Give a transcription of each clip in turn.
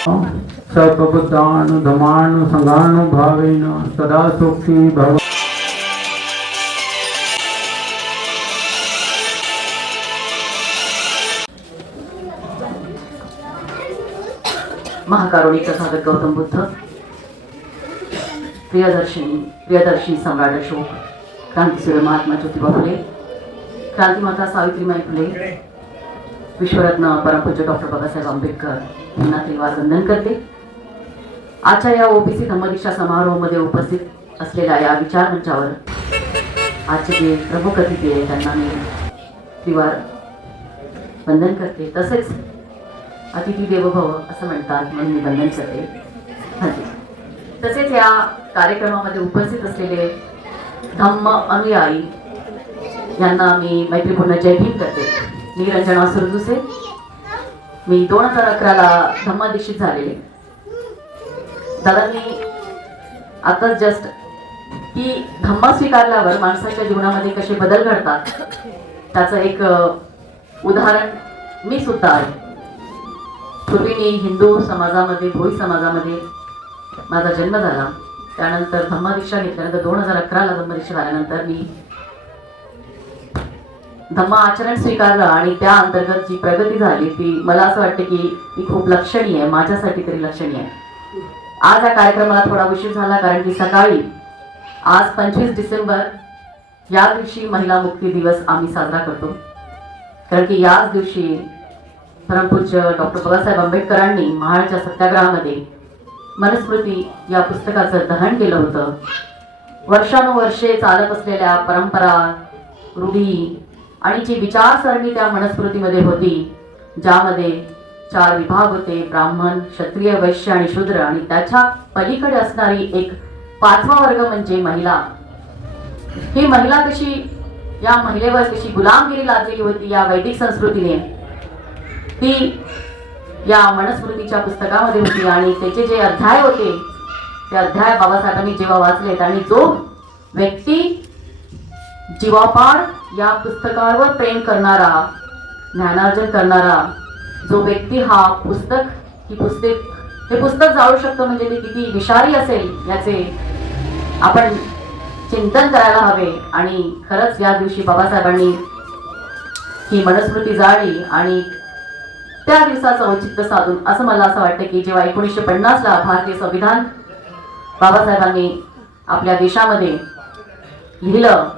सपबुद्धानुधमानुसंगानुभावेन सदा सुखी भव। महाकारुणिक तथागत गौतम बुद्ध, प्रियदर्शी सम्राट अशोक, क्रांतीसूर्य महात्मा ज्योतिबा फुले, क्रांतिमाता सावित्रीबाई फुले, विश्वरत्न परमपूज्य डॉक्टर बाबासाहेब आंबेडकर यांना त्रिवार वंदन करते। आजच्या या ओबीसी धम्मदीक्षा समारोहामध्ये उपस्थित असलेल्या या विचार मंचावर आजचे जे प्रमुख अतिथी आहेत त्यांना मी त्रिवार वंदन करते। तसेच अतिथी देवो भव असं म्हणतात म्हणून मी वंदन करते। तसेच या कार्यक्रमामध्ये उपस्थित असलेले धम्म अनुयायी यांना मी मैत्रीपूर्ण जय भीम करते। मी रंजना सुरजुसे, मी 2011ला धम्मदीक्षित झालेले। दादांनी आता जस्ट की धम्म स्वीकारल्यावर माणसाच्या जीवनामध्ये कसे बदल घडतात त्याचं एक उदाहरण मी सुद्धा आहे। पूर्वी मी हिंदू समाजामध्ये, भोई समाजामध्ये माझा जन्म झाला। त्यानंतर धम्मदीक्षा घेतल्यानंतर 2011ला धम्मदीक्षा झाल्यानंतर मी धम्म आचरण स्वीकारलं आणि त्या अंतर्गत जी प्रगती झाली ती मला असं वाटतं की ती खूप लक्षणीय आहे, माझ्यासाठी तरी लक्षणीय आहे। आज या कार्यक्रमाला थोडा उशीर झाला कारण की सकाळी आज 25 डिसेंबर या दिवशी महिला मुक्ती दिवस आम्ही साजरा करतो। कारण की याच दिवशी परमपूज्य डॉक्टर बाबासाहेब आंबेडकरांनी महाडच्या सत्याग्रहामध्ये मनुस्मृती या पुस्तकाचं दहन केलं होतं। वर्षानुवर्षे चालत असलेल्या परंपरा, रूढी आणि जी विचारसरणी त्या मनुस्मृतीमध्ये होती, ज्यामध्ये 4 विभाग होते, ब्राह्मण, क्षत्रिय, वैश्य आणि शूद्र, आणि त्याच्या पलीकडे असणारी एक 5वा वर्ग म्हणजे महिला। ही महिला कशी, या महिलेवर कशी गुलामगिरी लादलेली होती या वैदिक संस्कृतीने, ती या मनुस्मृतीच्या पुस्तकामध्ये होती। आणि त्याचे जे अध्याय होते ते अध्याय बाबासाहेबांनी जेव्हा वाचलेत आणि जो व्यक्ती जीवापाड या पुस्तकावर प्रेम करणारा, ज्ञानार्जन करणारा जो व्यक्ती हा हे पुस्तक जाळू शकतो म्हणजे ते किती विषारी असेल याचे आपण चिंतन करायला हवे। आणि खरंच या दिवशी बाबासाहेबांनी ही मनुस्मृती जाळली आणि त्या दिवसाचं औचित्य साधून असं मला असं वाटतं की जेव्हा 1950ला भारतीय संविधान बाबासाहेबांनी आपल्या देशामध्ये लिहिलं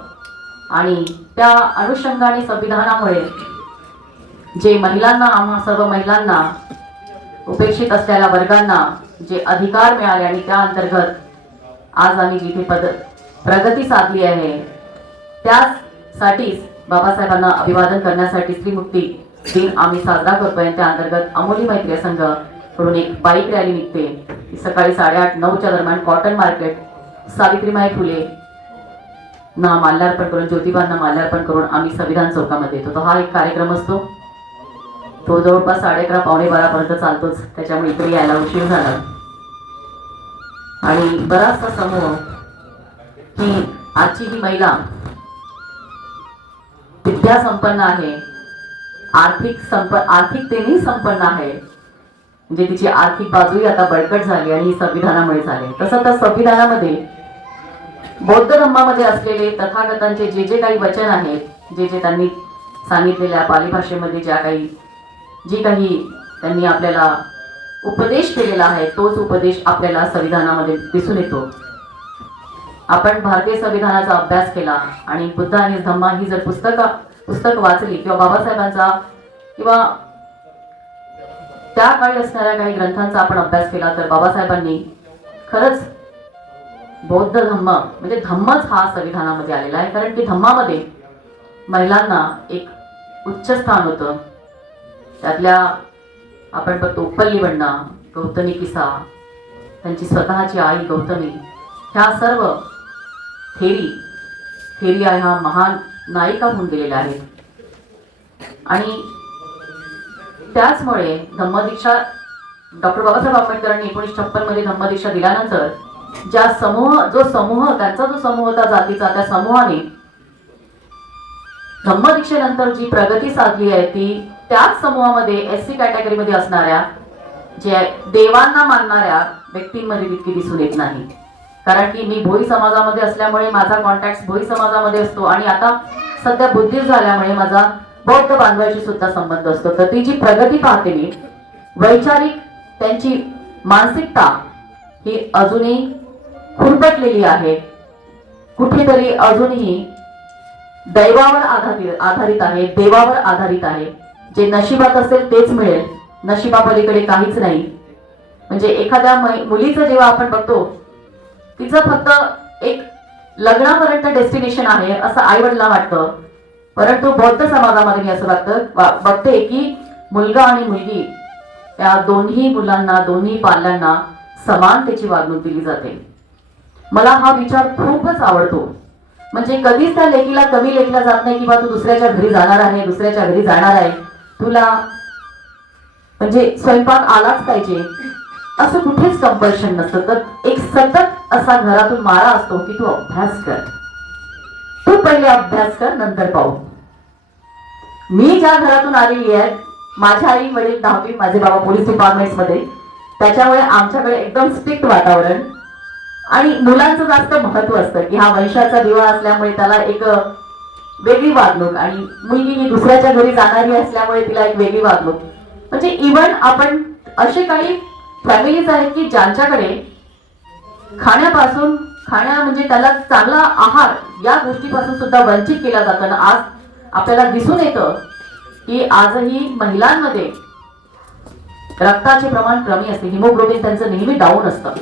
आणि त्या अनुषंगाने संविधानामुळे जे महिलांना, आम्हा सर्व महिलांना, उपेक्षित असलेल्या वर्गांना जे अधिकार मिळाले आणि त्या अंतर्गत आज आम्ही जिथे प्रगती साधली आहे त्यासाठीच बाबासाहेबांना अभिवादन करण्यासाठी स्त्रीमुक्ती दिन आम्ही साजरा करतोय। त्या अंतर्गत अमोली मैत्री संघ कडून एक बाईक रॅली निघते सकाळी 8:30-9च्या दरम्यान कॉटन मार्केट, सावित्रीबाई फुले ना माल्यार्पण करून, ज्योतिबांना माल्यार्पण करून आम्ही संविधान चौकामध्ये येतो। तो हा एक कार्यक्रम असतो, तो जवळपास 11:30-12 पर्यंत चालतोच, त्याच्यामुळे इकडे यायला उशीर झाला। आणि बराचसा समूह ही आजची ही महिला विद्या संपन्न आहे, आर्थिकतेने संपन्न आहे, म्हणजे तिची आर्थिक बाजूही आता बळकट झाली आणि ही संविधानामुळे झाली। तसं तर संविधानामध्ये बौद्ध धर्मामध्ये असलेले तथागतांचे जे जे काही वचन आहेत, जे जे त्यांनी सांगितलेल्या पाली भाषेमध्ये जी काही त्यांनी आपल्याला उपदेश केलेला आहे तोच उपदेश आपल्याला संविधानामध्ये दिसून येतो। आपण भारतीय संविधानाचा अभ्यास केला आणि बुद्ध आणि धम्मा ही जर पुस्तक वाचली किंवा बाबासाहेबांचा किंवा त्या काळी असणाऱ्या काही ग्रंथांचा आपण अभ्यास केला तर बाबासाहेबांनी खरंच बौद्ध धम्म म्हणजे धम्मच हा संविधानामध्ये आलेला आहे। कारण की धम्मामध्ये महिलांना एक उच्च स्थान होतं। त्यातल्या आपण बघतो उपल्ली बंडा, गौतमी किसा, त्यांची स्वतःची आई गौतमी, ह्या सर्व थेरी ह्या महान नायिका होऊन गेलेल्या आहेत। आणि त्याचमुळे धम्मदीक्षा डॉक्टर बाबासाहेब आंबेडकरांनी 1956 मध्ये धम्मदीक्षा दिल्यानंतर जो समूह होता जातीचा, त्या समूहाने धम्मदीक्षेनंतर जी प्रगती साधली आहे ती त्याच समूहामध्ये SC कॅटेगरीमध्ये असणाऱ्या जे देवांना मानणाऱ्या व्यक्तींमध्ये तितकी दिसून येत नाही. कारण की मी भोई समाजामध्ये असल्यामुळे माझा कॉन्टॅक्ट भोई समाजामध्ये असतो आणि आता सध्या बुद्धिस्ट झाल्यामुळे माझा बौद्ध बांधवांशी सुद्धा संबंध असतो. तर ती जी प्रगती पाहते मी, वैचारिक त्यांची मानसिकता ही अजूनही खुरपटलेली आहे, कुठेतरी अजूनही दैवावर आधारित आहे, देवावर आधारित आहे. जे नशिबात असेल तेच मिळेल, नशिबापलीकडे काहीच नाही. म्हणजे एखाद्या मुलीचं जेव्हा आपण बघतो, तिचं फक्त एक लग्नापर्यंत डेस्टिनेशन आहे असं आई वडिलांना वाटतं. परंतु बौद्ध समाजामध्ये मी असं बघते की मुलगा आणि मुलगी या दोन्ही मुलांना, दोन्ही पाल्यांना समानतेची वागणूक दिली जाते. मला हा विचार खूपच आवडतो. म्हणजे कधीच त्या लेकीला कमी लेखला जात नाही किंवा तू दुसऱ्याच्या घरी जाणार आहे, दुसऱ्याच्या घरी जाणार आहे, तुला म्हणजे स्वयंपाक आलाच पाहिजे असं कुठेच कंपल्शन नसतं. तर एक सतत असा घरातून मारा असतो की तू अभ्यास कर, तू पहिले अभ्यास कर, नंतर पाहू. मी ज्या घरातून आलेली आहे, माझ्या आई वडील 10वी, माझे बाबा पोलीस डिपार्टमेंट मध्ये, त्याच्यामुळे आमच्याकडे एकदम स्ट्रिक्ट वातावरण आणि मुलांचं जास्त महत्व असतं की हा वंशाचा दिवा असल्यामुळे त्याला एक वेगळी वागणूक, आणि मुलगी ही दुसऱ्याच्या घरी जाणारी असल्यामुळे तिला एक वेगळी वागणूक. म्हणजे इव्हन आपण असे काही फॅमिलीज आहेत की ज्यांच्याकडे खाण्या म्हणजे त्याला चांगला आहार या गोष्टीपासून सुद्धा वंचित केला जाताना आज आपल्याला दिसून येतं की आजही महिलांमध्ये रक्ताचे प्रमाण कमी असते, हिमोग्लोबिन त्यांचं नेहमी डाऊन असतं.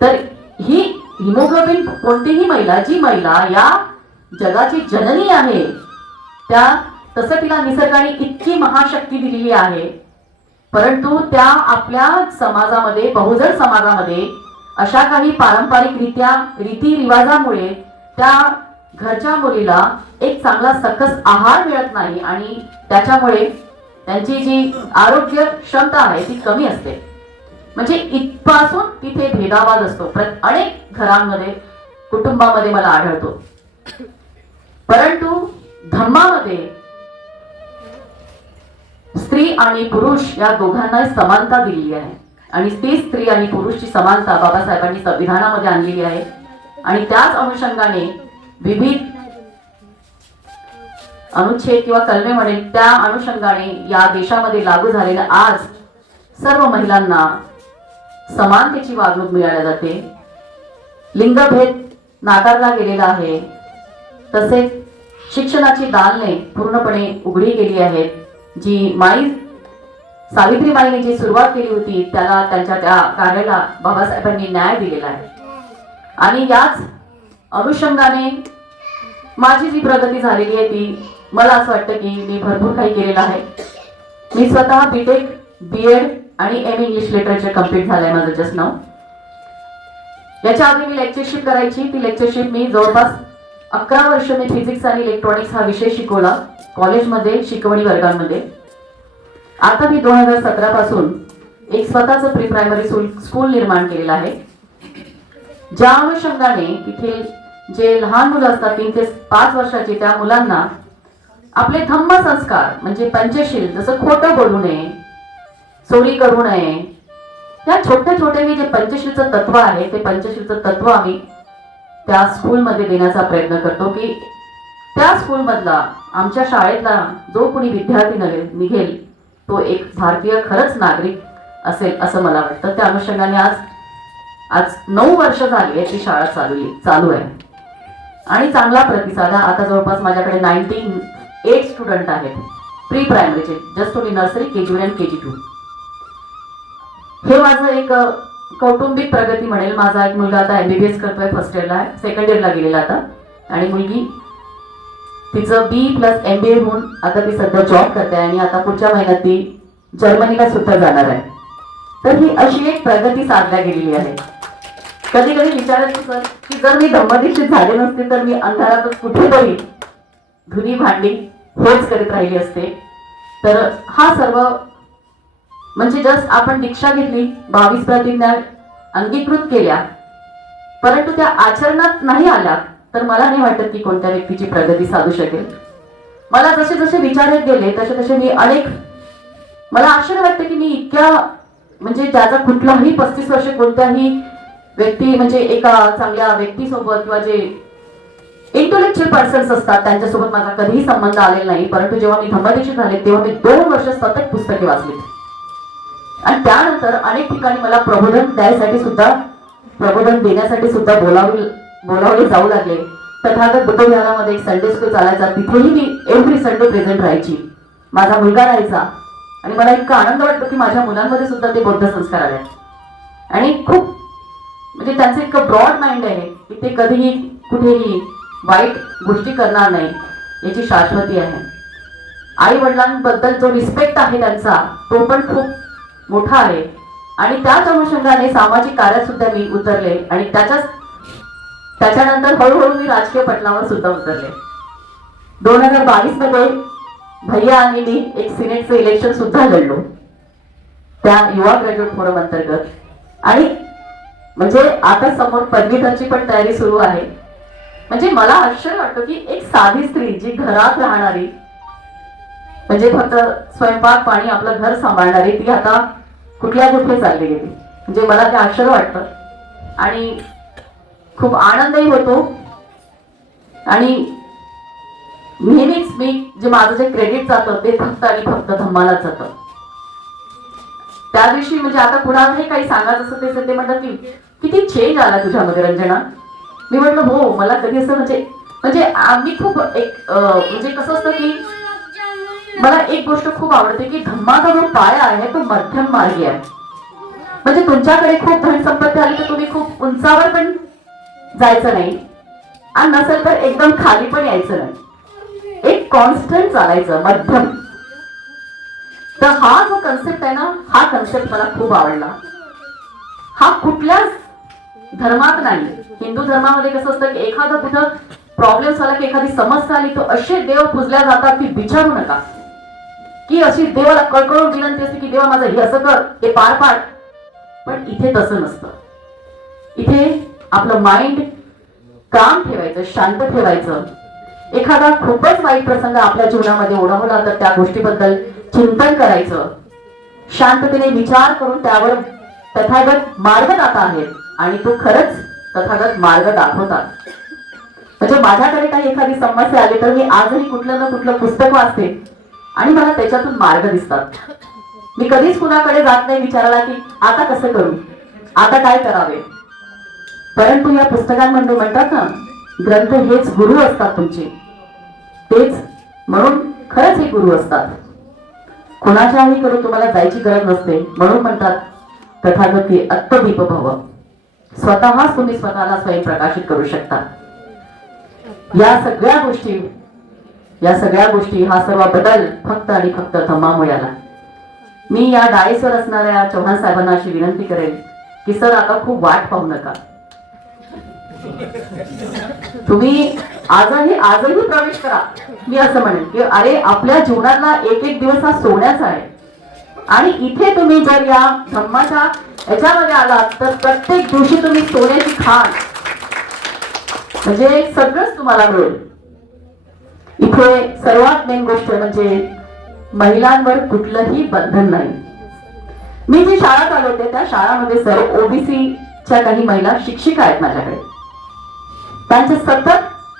तर ही हिमोग्लोबिन कोणतीही महिला, जी महिला या जगाची जननी आहे, त्या तसं तिला निसर्गाने इतकी महाशक्ती दिलेली आहे, परंतु त्या आपल्या समाजामध्ये, बहुजन समाजामध्ये अशा काही पारंपरिक रीती रिवाजामुळे त्या घरच्या मुलीला एक चांगला सकस आहार मिळत नाही आणि त्याच्यामुळे त्यांची जी आरोग्य क्षमता आहे ती कमी असते. म्हणजे इथपासून तिथे भेदावाद असतो अनेक घरांमध्ये, कुटुंबामध्ये मला आढळतो. परंतु धम्मामध्ये स्त्री आणि पुरुष या दोघांना समानता दिलेली आहे आणि ती स्त्री आणि पुरुषची समानता बाबासाहेबांनी संविधानामध्ये आणलेली आहे. आणि त्याच अनुषंगाने विविध अनुच्छेद किंवा कलमे म्हणेल त्या अनुषंगाने या देशामध्ये लागू झालेल्या आज सर्व महिलांना समानतेची वागणूक मिळाली जाते. लिंगभेद नाकारला गेलेला आहे. तसेच शिक्षणाची दालने पूर्णपणे उघडी गेली आहेत. जी सावित्रीबाईंनी जी सुरुवात केली होती त्याला, त्यांच्या त्या कार्याला बाबासाहेबांनी न्याय दिलेला आहे. आणि याच अनुषंगाने माझी जी प्रगती झालेली आहे ती मला असं वाटतं की मी भरपूर काही केलेलं आहे. मी स्वतः बीटेक, बीएड आणि एम इंग्लिश लिटरेचर कम्प्लीट झालंय माझं जस्ट नाव. याच्या आधी मी लेक्चरशिप करायची. ती लेक्चरशिप मी जवळपास 11 वर्ष मी फिजिक्स आणि इलेक्ट्रॉनिक्स हा विषय शिकवला कॉलेजमध्ये, शिकवणी वर्गांमध्ये. आता मी 2017 पासून एक स्वतःचं प्री प्रायमरी स्कूल निर्माण केलेलं आहे. ज्या अनुषंगाने तिथे जे लहान मुलं असतात 3 ते 5 वर्षाची, त्या मुलांना आपले धम्म संस्कार म्हणजे पंचशील, जसं खोटं बोलू नये, चोरी करू नये, या छोटे छोटे जे पंचशीलचं तत्व आहे ते पंचशीलचं तत्व आम्ही त्या स्कूलमध्ये देण्याचा प्रयत्न करतो की त्या स्कूलमधला, आमच्या शाळेतला जो कोणी विद्यार्थी निघेल तो एक भारतीय खरंच नागरिक असेल असं मला वाटतं. त्या अनुषंगाने आज 9 वर्ष झाली आहे ती शाळा चालू आहे आणि चांगला प्रतिसाद आहे. आता जवळपास माझ्याकडे 98 स्टुडंट आहेत प्री प्रायमरीचे, जस्ट ओनली नर्सरी, KG1 आणि KG2. हे माझं एक कौटुंबिक प्रगती म्हणेल. माझा एक मुलगा आता MBBS करतोय, फर्स्ट इयरला आहे, सेकंड इयरला गेलेला आता, आणि मुलगी तिचं B+MBA होऊन आता ती सध्या जॉब करते आणि आता पुढच्या महिन्यात ती जर्मनीला सुद्धा जाणार आहे. तर ही अशी एक प्रगती साधल्या गेलेली आहे. कधी कधी विचारायचं सर की जर मी धम्मदीक्षित झाले नसते तर मी अंधारातच कुठेतरी धुनी भांडी हेच करीत राहिली असते. तर हा सर्व म्हणजे जस्ट आपण दीक्षा घेतली, 22 प्रतिज्ञा अंगीकृत केल्या, परंतु त्या आचरणात नाही आल्या तर मला नाही वाटत की कोणत्या व्यक्तीची प्रगती साधू शकेल. मला जसे जसे विचार येत गेले तसे तसे मी अनेक मला आश्चर्य वाटतं की मी इतक्या म्हणजे ज्याचा कुठलाही 35 वर्ष कोणत्याही व्यक्ती म्हणजे एका चांगल्या व्यक्तीसोबत किंवा जे इंटेलेक्च्युअल पर्सन्स असतात त्यांच्यासोबत माझा कधीही संबंध आलेला नाही. परंतु जेव्हा मी धम्मदीक्षित झाले तेव्हा मी 2 वर्ष सतत पुस्तके वाचली आणि त्यानंतर अनेक ठिकाणी मला प्रबोधन देण्यासाठी सुद्धा बोलावले जाऊ लागले. तथागत बुद्ध विहारामध्ये एक संडे स्कूल चालायचा, तिथेही मी एव्हरी संडे प्रेझेंट राहायची. माझा मुलगा राहायचा आणि मला इतका आनंद वाटतो की माझ्या मुलांमध्ये सुद्धा ते बौद्ध संस्कार आले आणि खूप म्हणजे त्यांचं इतकं ब्रॉड माइंड आहे की ते कधीही कुठेही वाईट गोष्टी करणार नाही याची शाश्वती आहे. आई वडिलांबद्दल जो रिस्पेक्ट आहे त्यांचा तो पण खूप मोठा आहे आणि त्याच अनुषंगाने सामाजिक कार्यात सुद्धा मी उतरले आणि त्याच्यानंतर हळूहळू मी राजकीय पटलावर सुद्धा उतरले. 2022 मध्ये भैया आणि मी एक सिनेटचं इलेक्शन सुद्धा लढलो त्या युवा ग्रॅज्युएट फोरम अंतर्गत. आणि म्हणजे आता समोर पदवीधरची पण तयारी सुरू आहे. म्हणजे मला आश्चर्य वाटतं की एक साधी स्त्री जी घरात राहणारी म्हणजे फक्त स्वयंपाक पाणी आपलं घर सांभाळणारी ती आता कुठल्या कुठे चालली गेली. म्हणजे मला ते आश्चर्य वाटतं आणि खूप आनंदही होतो. आणि नेहमीच मी जे माझं जे क्रेडिट जातं ते फक्त आणि फक्त धम्मालाच जातं. त्या दिवशी म्हणजे आता कुणालाही काही सांगायचं असं ते म्हणतात की किती चेंज आला तुझ्यामध्ये रंजना. मी म्हटलं हो, मला कधी असं म्हणजे आम्ही खूप एक म्हणजे कसं असतं की मला एक गोष्ट खूप आवडते की धम्माचा जो पाया आहे तो मध्यम मार्गी आहे. म्हणजे तुमच्याकडे खूप धन संपत्ती आली तर तुम्ही खूप उंचावर पण जायचं नाही आणि नसेल तर एकदम खाली पण यायचं नाही. एक कॉन्स्टंट चालायचं मध्यम. तर हा जो कन्सेप्ट आहे ना, हा कन्सेप्ट मला खूप आवडला. हा कुठल्याच धर्मात नाही. हिंदू धर्मामध्ये कसं असतं की एखादं कुठं प्रॉब्लेम झाला की एखादी समस्या आली तर असे देव पूजल्या जातात की विचारू नका. की अशी देवाला कळकळून विनंती असते की देवा माझं हे असं कर, हे पार पाड. पण इथे तसं नसतं. इथे आपलं माइंड काम ठेवायचं, शांत ठेवायचं. एखादा खूपच वाईट प्रसंग आपल्या जीवनामध्ये ओढवला तर त्या गोष्टीबद्दल चिंतन करायचं, शांततेने विचार करून त्यावर तथागत मार्गदाता आहेत आणि तो खरंच तथागत मार्ग दाखवतात. म्हणजे माझ्याकडे काही एखादी समस्या आली तर मी आजही कुठलं ना कुठलं पुस्तक वाचते आणि मला त्याच्यातून मार्ग दिसतात. मी कधीच कुणाकडे जात नाही विचारायला की आता कसं करू, आता काय करावे. परंतु या पुस्तकांमध्ये म्हणतात ना, ग्रंथ हेच गुरु असतात तुमचे. तेच म्हणून खरंच हे गुरु असतात. कुणाच्याही कडे तुम्हाला जायची गरज नसते. म्हणून म्हणतात तथागती अत्तदीप भव. स्वतःच तुम्ही स्वतःला स्वयं प्रकाशित करू शकता. या सगळ्या गोष्टी हा सर्व बदल फक्त आणि फक्त धम्मामुळे आला. मी या डायसवर असणाऱ्या चव्हाण साहेबांना अशी विनंती करेल की सर आता खूप वाट पाहू नका. तुम्ही आजही प्रवेश करा. मी असं म्हणेन की अरे आपल्या जीवनातला एक एक दिवस हा सोन्याचा आहे आणि इथे तुम्ही जर या धम्माच्या याच्यामध्ये आलात तर प्रत्येक दिवशी तुम्ही सोन्याची खाण म्हणजे सगळंच तुम्हाला मिळेल. इथे सर्वात मेन गोष्ट म्हणजे महिलांवर कुठलंही बंधन नाही. मी जी शाळा चालवते त्या शाळामध्ये सर्व ओबीसीच्या काही महिला शिक्षिका आहेत माझ्याकडे. त्यांचे सतत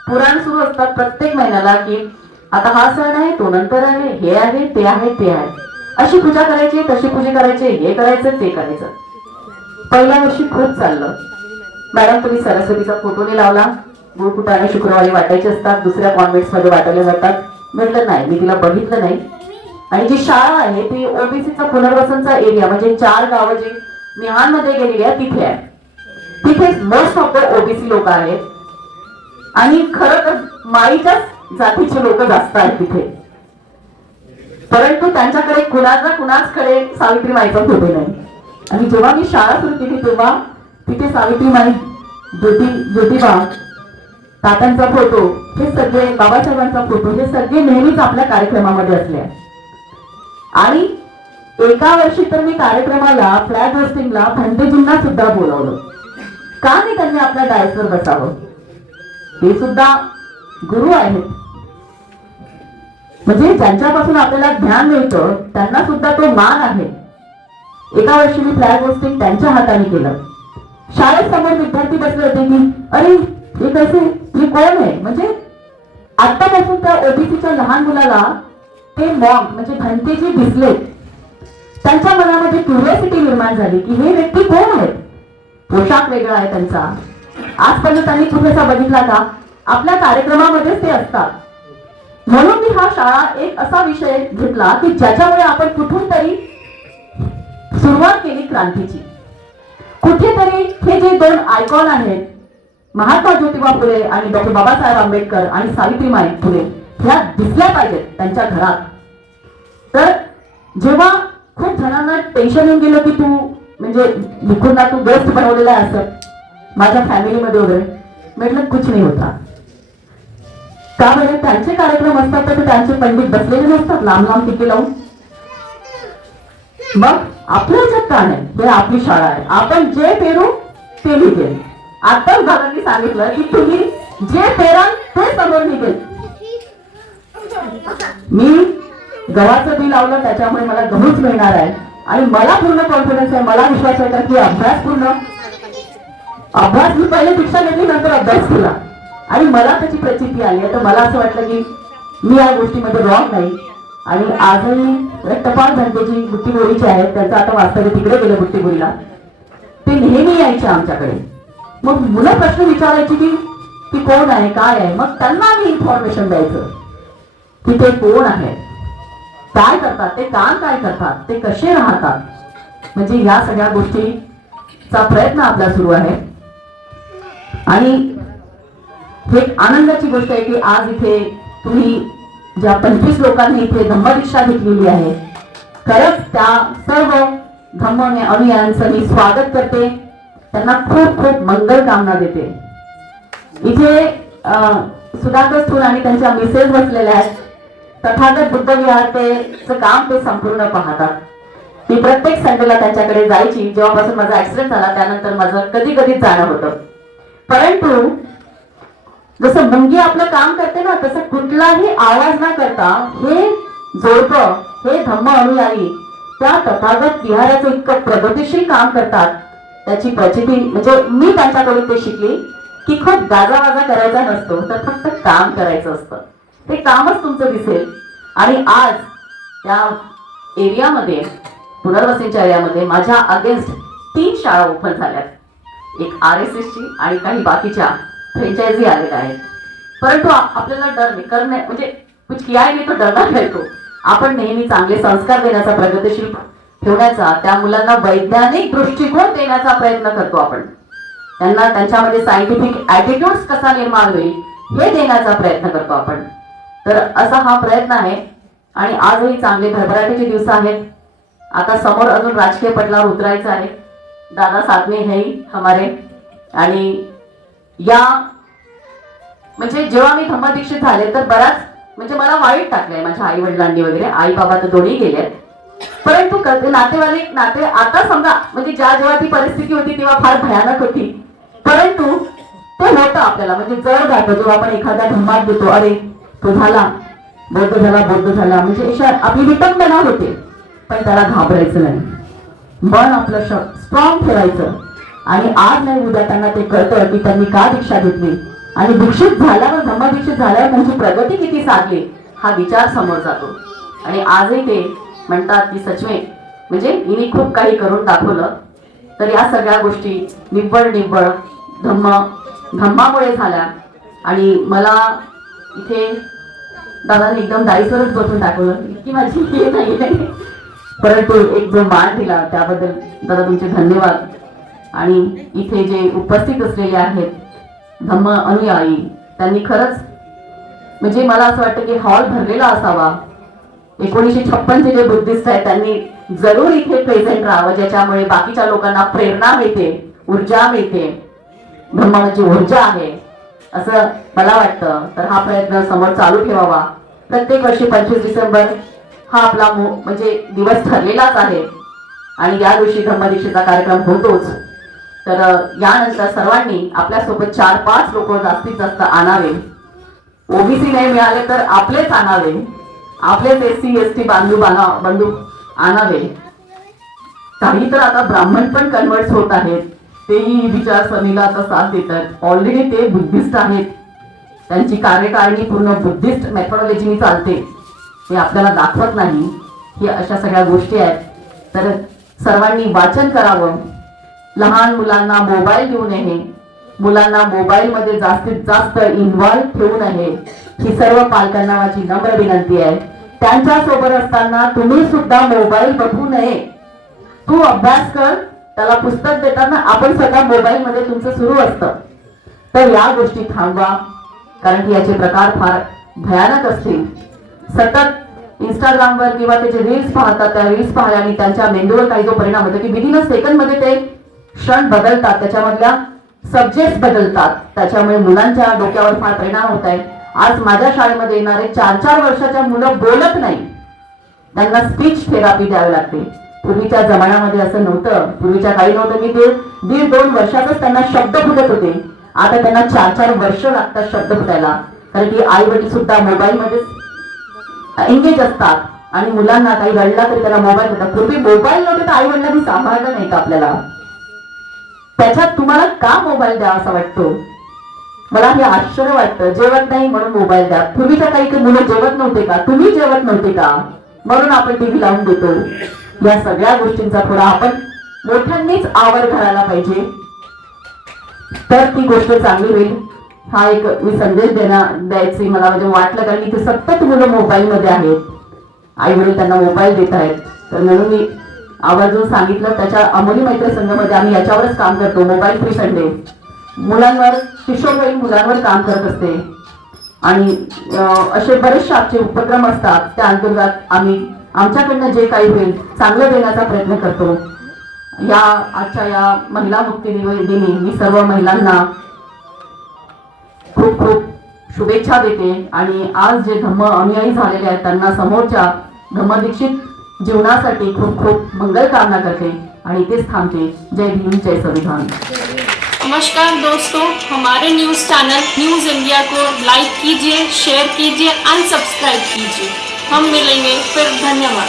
पुराण सुरू असतात प्रत्येक महिन्याला की आता हा सण आहे, तो नंतर आहे, हे आहे, ते आहे, ते आहे, अशी पूजा करायची, तशी पूजा करायची, हे करायचं, ते करायचं. पहिल्या वर्षी खूप चाललं. मॅडम तुम्ही सरस्वतीचा फोटो नाही लावला, गुळकुटाने शुक्रवारी वाटायचे असतात, दुसऱ्या कॉन्व्हेंट्स मध्ये वाटवले जातात. म्हटलं नाही, मी तिला बघितलं नाही. आणि जी शाळा आहे ती ओबीसीचा पुनर्वसनचा एरिया म्हणजे 4 गावं जी मिहानमध्ये गेलेली आहे तिथे आहे. तिथे मोस्ट ऑफ द ओबीसी लोक आहेत आणि खरं तर माईच्याच जातीचे लोक जास्त आहेत तिथे. परंतु त्यांच्याकडे कुणाचकडे सावित्री माईचा फोटो नाही. आणि जेव्हा मी शाळा सुरू केली तेव्हा तिथे सावित्री माई, ज्योतिबा, तात्यांचा फोटो, हे सगळे बाबासाहेबांचा फोटो, हे सगळे नेहमीच आपल्या कार्यक्रमामध्ये असले. आणि एका वर्षी तर मी कार्यक्रमाला फ्लॅग होस्टिंगला भंतेजींना सुद्धा बोलवलं. का नाही त्यांनी आपल्या डायसवर बसावं. ते सुद्धा गुरु आहेत. म्हणजे ज्यांच्यापासून आपल्याला ज्ञान मिळतं त्यांना सुद्धा तो मान आहे. एका वर्षी मी फ्लॅग होस्टिंग त्यांच्या हाताने केलं. शाळेत समोर विद्यार्थी बसले होते की अरे हे कैसे, हे कोण आहे, म्हणजे आतापासून त्या ओबीसीच्या लहान मुलाला ते मॉन्क म्हणजे भंतेजी दिसले. त्यांच्या मनामध्ये क्युरिओसिटी निर्माण झाली की हे व्यक्ती कोण आहेत. पोशाख वेगळा आहे त्यांचा. आजपर्यंत त्यांनी कुठेसा बघितला का? आपल्या कार्यक्रमामध्येच ते असतात. म्हणून मी हा शाळा एक असा विषय घेतला की ज्याच्यामुळे आपण कुठून तरी सुरुवात केली क्रांतीची. कुठेतरी हे जे दोन आयकॉन आहेत, महात्मा ज्योतिबा फुले आणि डॉक्टर बाबासाहेब आंबेडकर आणि सावित्रीबाई फुले, ह्या दिसल्या पाहिजेत त्यांच्या घरात. तर जेव्हा खूप जणांना टेन्शन येऊन गेलं की तू म्हणजे लिखूनला तू बेस्ट बनवलेला आहे असं माझ्या फॅमिलीमध्ये वगैरे, म्हटलं कुछ नाही होता. का बरं? त्यांचे कार्यक्रम असतात तर त्यांचे पंडित बसलेले नसतात लांब लांब टिके लावून. मग आपल्या ह्याच्यात का नाही? हे आपली शाळा आहे, आपण जे पेरू ते निघेल. आताच दादांनी सांगितलं की तुम्ही जे पेराल ते समोर निघेल. मी गव्हाचं बी लावलं त्याच्यामुळे मला गहूच मिळणार आहे आणि मला पूर्ण कॉन्फिडन्स आहे. मला विश्वास आहे की अभ्यास मी पहिले शिक्षा घेतली नंतर अभ्यास केला आणि मला त्याची प्रचिती आली. तर मला असं वाटलं की मी या गोष्टीमध्ये रॉंग नाही. आणि आजही टपाल धंदेची बुट्टीबोरीचे आहेत, त्यांचं आता वास्तव्य तिकडे गेलं बुट्टीबोरीला. ते नेहमी यायचे आमच्याकडे. मग मुलं प्रश्न विचारायची की कोण आहे, काय आहे. मग त्यांना आम्ही इन्फॉर्मेशन द्यायचं की ते कोण आहे, काय करतात, ते काम काय करतात, ते कसे राहतात. म्हणजे या सगळ्या गोष्टीचा प्रयत्न आपला सुरू आहे. आणि हे आनंदाची गोष्ट आहे की आज इथे तुम्ही ज्या 25 लोकांनी इथे धम्मदीक्षा घेतलेली आहे, खरंच त्या सर्व धम्म अनुयायांचं मी स्वागत करते. त्यांना खूप खूप मंगल कामना देते. इथे सुधाकर स्थूल आणि त्यांच्या मिसेस बसलेल्या आहेत. तथागत बुद्ध विहारचं काम ते संपूर्ण पाहतात. मी प्रत्येक संडेला त्यांच्याकडे जायची. जेव्हापासून माझा ऍक्सिडेंट झाला त्यानंतर माझं कधी कधीच जाणं होतं. परंतु जसं मुंगी आपलं काम करते ना, तसं कुठलाही आवाज न करता हे जोडपं, हे धम्म अनुयायी त्या तथागत विहाराचं इतकं प्रगतिशील काम करतात. त्याची प्रचिती म्हणजे मी त्यांच्याकडून ते शिकली की खूप गाजावाजा करायचा नसतो, तर फक्त काम करायचं असतं. ते कामच तुमचं दिसेल. आणि आज त्या एरियामध्ये, पुनर्वसनच्या एरियामध्ये माझ्या अगेन्स्ट 3 शाळा ओपन झाल्यात. एक RSSची आणि काही बाकीच्या फ्रँचायझी आलेल्या आहेत. परंतु आपल्याला डर नाही करणे, म्हणजे कुछ किया है नहीं तो डरना नहीं तो. आपण नेहमी चांगले संस्कार देण्याचा, प्रगतिशील ठेवण्याचा, त्या मुलांना वैज्ञानिक दृष्टिकोन देण्याचा प्रयत्न करतो. आपण त्यांना त्यांच्यामध्ये सायंटिफिक ॲटिट्यूड्स कसा निर्माण होईल हे देण्याचा प्रयत्न करतो आपण. तर असा हा प्रयत्न आहे. आणि आजही चांगले भरभराटीचे दिवस आहेत. आता समोर अजून राजकीय पटलावर उतरायचं आहे. दादा साथ में है हमारे. आणि या म्हणजे जेव्हा मी धम्मदीक्षित झाले तर बराच म्हणजे मला वाईट टाकलंय माझ्या आई वडिलांनी वगैरे. आई बाबा तर दोन्ही गेले. परंतु नाते आता समजा म्हणजे जेव्हा ती परिस्थिती होती तेव्हा फार भयानक होती. परंतु ते होतं आपल्याला म्हणजे जड जातं जेव्हा आपण एखाद्या धम्मात देतो, अरे तो झाला बौद्ध झाला म्हणजे आपली विटंबना होते. पण त्याला घाबरायचं नाही. मन आपलं स्ट्रॉंग ठेवायचं. आणि आज नाही उद्या त्यांना ते कळतं की त्यांनी का दीक्षा घेतली आणि दीक्षित झाल्यावर, धम्मदीक्षित झाल्यावर त्यांची प्रगती किती साधली हा विचार समोर जातो. आणि आजही ते म्हणतात की सचवे म्हणजे हिने खूप काही करून दाखवलं. तर या सगळ्या गोष्टी निव्वळ धम्मामुळे झाल्या. आणि मला इथे दादाने एकदम दाईसरच बसून टाकलं की माझी हे नाही. परंतु एक जो मान दिला त्याबद्दल दादा तुमचे धन्यवाद. आणि इथे जे उपस्थित असलेले आहेत धम्म अनुयायी, त्यांनी खरंच म्हणजे मला असं वाटतं की हॉल भरलेला असावा. 1956चे जे बुद्धिस्ट आहेत त्यांनी जरूर इथे प्रेझेंट राहावं, ज्याच्यामुळे बाकीच्या लोकांना प्रेरणा मिळते, ऊर्जा मिळते. धम्माची ऊर्जा आहे असं मला वाटतं. तर हा प्रयत्न समोर चालू ठेवावा. प्रत्येक वर्षी 25 डिसेंबर हा आपला म्हणजे दिवस ठरलेलाच आहे. आणि या दिवशी धम्मदीक्षेचा कार्यक्रम होतोच. तर यानंतर सर्वांनी आपल्यासोबत 4-5 लोक जास्तीत जास्त आणावे. ओबीसी नाही मिळाले तर आपलेच आणावे. आपलेच SC ST बंधू आणावे. काही तर आता ब्राह्मण पण कन्वर्ट होत आहेत, तेही विचारसरणीला आता साथ देतात. ऑलरेडी ते बुद्धिस्ट आहेत, त्यांची कार्यकारिणी पूर्ण बुद्धिस्ट मेथोडॉलॉजीने चालते, ते आपल्याला दाखवत नाही. ही अशा सगळ्या गोष्टी आहेत. तर सर्वांनी वाचन करावं, लहान मुलांना मोबाईल देऊ नये, मुलांना मोबाईलमध्ये जास्तीत जास्त इन्व्हॉल्व ठेवू नये, ही सर्व पालकांना माझी नम्र विनंती आहे. त्यांच्या सोबत असताना तुम्ही सुद्धा मोबाईल बघू नये. तू अभ्यास कर, त्याला पुस्तक देताना आपण सगळा मोबाईल मध्ये तुमचं सुरू असतं. तर या गोष्टी थांबवा, कारण की याचे प्रकार फार भयानक असतील. सतत इंस्टाग्रामवर किंवा त्याचे रील्स पाहतात, त्या रील्स पाहिल्याने त्यांच्या मेंदूवर काही जो परिणाम होतो की विदिन अ सेकंड मध्ये ते क्षण बदलतात, त्याच्यामधल्या सब्जेक्ट बदलतात, त्याच्यामुळे मुलांच्या डोक्यावर फार परिणाम होत आहे. आज माझ्या शाळेमध्ये येणारे 4-4 वर्षाच्या मुलं बोलत नाही, त्यांना स्पीच थेरपी द्यावी लागते. पूर्वीच्या जमान्यामध्ये असं नव्हतं, पूर्वीच्या काही नव्हतं की ते 1.5-2 वर्षातच त्यांना शब्द फुटत होते. आता त्यांना 4-4 वर्ष लागतात शब्द फुटायला, कारण की आई वडील सुद्धा मोबाईल मध्येच एंगेज असतात आणि मुलांना काही रडला तरी त्याला मोबाईल देतात. पूर्वी मोबाईल नव्हते तर आई वडिलांनी सांभाळलं नाही का आपल्याला? त्याच्यात तुम्हाला का मोबाईल द्या असं वाटतो? मला हे आश्चर्य वाटतं. जेवत नाही म्हणून मोबाईल द्या. पूर्वीच्या काही मुलं जेवत नव्हते का? तुम्ही जेवत नव्हते का? म्हणून आपण टीव्ही लावून देतो. या सगळ्या गोष्टींचा थोडा आपण मोठ्यांनीच आवर घालायला पाहिजे, तर ती गोष्ट चांगली होईल. हा एक मी संदेश द्यायची मला म्हणजे वाटलं, कारण इथे सतत मुलं मोबाईल मध्ये आहेत, आई वडील त्यांना मोबाईल देत आहेत. तर म्हणून मी आवर्जून सांगितलं. त्याच्या अमोली मैत्री संघामध्ये आम्ही याच्यावरच काम करतो, मोबाईल फ्री संडे. मुलांवर, किशोरवयीन मुलांवर काम करत असते आणि असे बरेचसे आमचे उपक्रम असतात. त्या अंतर्गत आम्ही आमच्याकडनं जे काही होईल चांगलं देण्याचा प्रयत्न करतो. या आजच्या या महिला मुक्ती दिनी मी सर्व महिलांना खूप खूप शुभेच्छा देते आणि आज जे धम्म अनुयायी झालेले आहेत त्यांना समोरच्या धम्मदीक्षित जीवनासाठी खूप खूप मंगल कामना करते आणि इथेच थांबते. जय भीम, जय संविधान. नमस्कार दोस्तों, हमारे न्यूज़ चैनल न्यूज़ इंडिया को लाइक कीजिए, शेयर कीजिए एंड सब्सक्राइब कीजिए. हम मिलेंगे फिर. धन्यवाद.